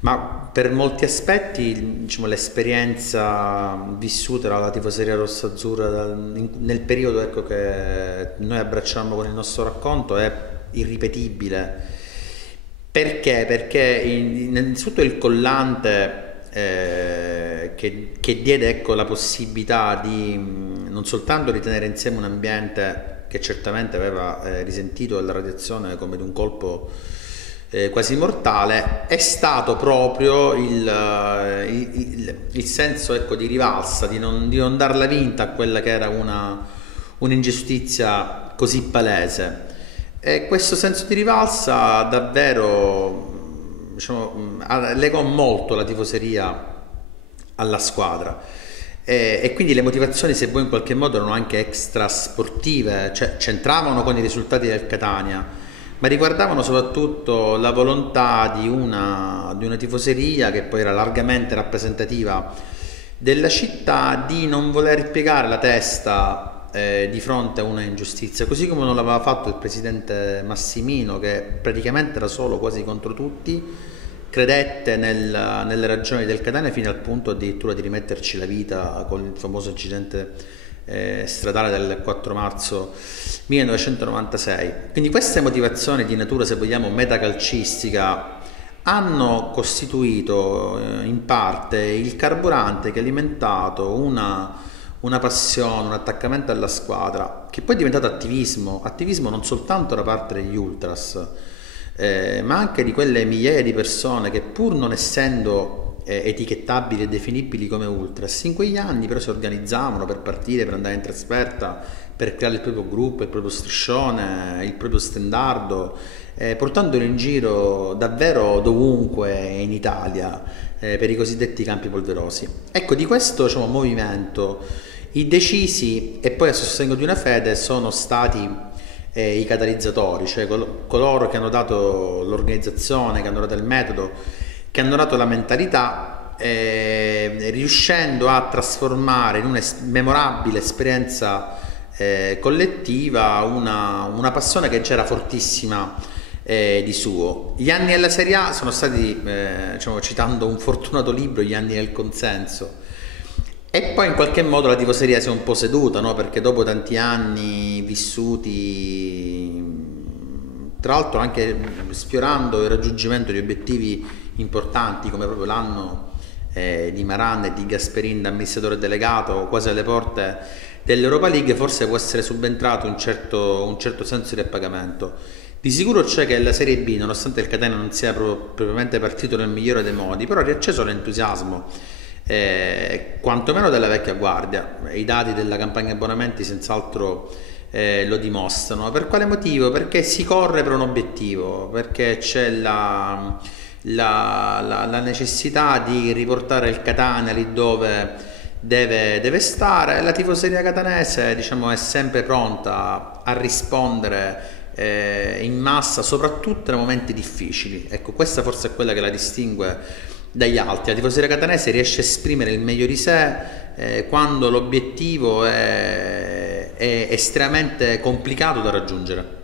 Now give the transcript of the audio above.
Ma per molti aspetti, diciamo, l'esperienza vissuta dalla tifoseria rossa-azzurra nel periodo, ecco, che noi abbracciamo con il nostro racconto è irripetibile. Perché? Perché innanzitutto il collante che diede, ecco, la possibilità di non soltanto di tenere insieme un ambiente che certamente aveva risentito della radiazione come di un colpo quasi mortale, è stato proprio il senso, ecco, di rivalsa, di non darla vinta a quella che era un'ingiustizia così palese. E questo senso di rivalsa davvero, diciamo, legò molto la tifoseria alla squadra. E quindi le motivazioni, se vuoi, in qualche modo erano anche extra sportive, cioè c'entravano con i risultati del Catania, ma riguardavano soprattutto la volontà di una tifoseria che poi era largamente rappresentativa della città, di non voler piegare la testa di fronte a una ingiustizia, così come non l'aveva fatto il presidente Massimino, che praticamente era solo quasi contro tutti, credette nelle ragioni del Catania fino al punto addirittura di rimetterci la vita con il famoso incidente stradale del 4 marzo 1996. Quindi queste motivazioni di natura, se vogliamo, metacalcistica hanno costituito in parte il carburante che ha alimentato una passione, un attaccamento alla squadra, che poi è diventato attivismo, attivismo non soltanto da parte degli ultras, ma anche di quelle migliaia di persone che, pur non essendo etichettabili e definibili come ultras, in quegli anni però si organizzavano per partire, per andare in trasferta, per creare il proprio gruppo, il proprio striscione, il proprio stendardo, portandolo in giro davvero dovunque in Italia, per i cosiddetti campi polverosi. Ecco, di questo, diciamo, movimento i decisi e poi a sostegno di una fede sono stati i catalizzatori, cioè coloro che hanno dato l'organizzazione, che hanno dato il metodo, che hanno dato la mentalità, riuscendo a trasformare in una memorabile esperienza collettiva una passione che c'era fortissima di suo. Gli anni della Serie A sono stati, diciamo, citando un fortunato libro, gli anni del consenso. E poi in qualche modo la tifoseria si è un po' seduta, no? Perché dopo tanti anni vissuti, tra l'altro anche sfiorando il raggiungimento di obiettivi importanti come proprio l'anno di Maran e di Gasperin da amministratore delegato, quasi alle porte dell'Europa League, forse può essere subentrato un certo senso di appagamento. Di sicuro c'è che la Serie B, nonostante il Catania non sia propriamente partito nel migliore dei modi, però ha riacceso l'entusiasmo, quantomeno della vecchia guardia. I dati della campagna abbonamenti senz'altro lo dimostrano. Per quale motivo? Perché si corre per un obiettivo, perché c'è la necessità di riportare il Catania lì dove deve stare. La tifoseria catanese, diciamo, è sempre pronta a rispondere in massa, soprattutto nei momenti difficili. Ecco, questa forse è quella che la distingue dagli altri. La tifoseria catanese riesce a esprimere il meglio di sé quando l'obiettivo è estremamente complicato da raggiungere.